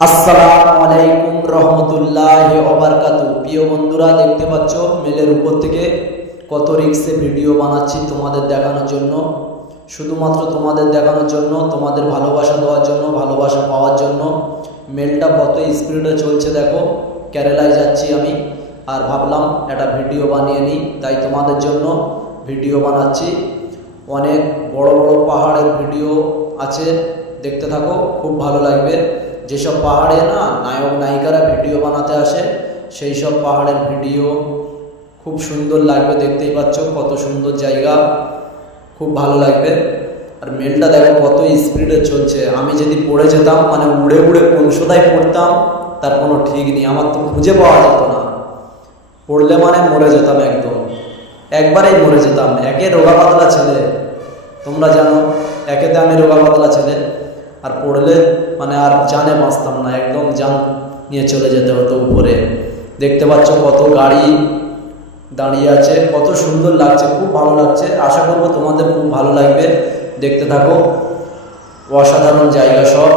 আসসালামু আলাইকুম রহমতুল্লাহি ওয়া বারাকাতুহু। প্রিয় বন্ধুরা, দেখতে পাচ্ছ মেলের উপর থেকে কত রিক্সে ভিডিও বানাচ্ছি তোমাদের দেখানোর জন্য, শুধুমাত্র তোমাদের দেখানোর জন্য, তোমাদের ভালোবাসা দেওয়ার জন্য, ভালোবাসা পাওয়ার জন্য। মেলটা কত স্পিডে চলছে দেখো। কেরালায় যাচ্ছি আমি, আর ভাবলাম একটা ভিডিও বানিয়ে নিই, তাই তোমাদের জন্য ভিডিও বানাচ্ছি। অনেক বড় বড় পাহাড়ের ভিডিও আছে, দেখতে থাকো, খুব ভালো লাগবে। যেসব পাহাড়ে না নায়ক নায়িকারা ভিডিও বানাতে আসে, সেই সব পাহাড়ের ভিডিও খুব সুন্দর লাগবে। দেখতেই পাচ্ছ কত সুন্দর জায়গা, খুব ভালো লাগবে। আর মেলটা দেখো কত স্পিডে চলছে। আমি যদি পড়ে যেতাম, মানে উড়ে উড়ে কোন সোদায় পড়তাম তার কোনো ঠিক নেই, আমার তো খুঁজে পাওয়া যেত না। পড়লে মানে মরে যেতাম, একদম একবারেই মরে যেতাম। একে রোগা পাতলা ছেলে, তোমরা জানো, একেতে আমি রোগা পাতলা ছেলে, আর পড়লে মানে আর জানে বাঁচতাম না, একদম জান নিয়ে চলে যেতে হতো উপরে। দেখতে পাচ্ছ কত গাড়ি দাঁড়িয়ে আছে, কত সুন্দর লাগছে, খুব ভালো লাগছে। আশা করবো তোমাদের খুব ভালো লাগবে, দেখতে থাকো। অসাধারণ জায়গা সব।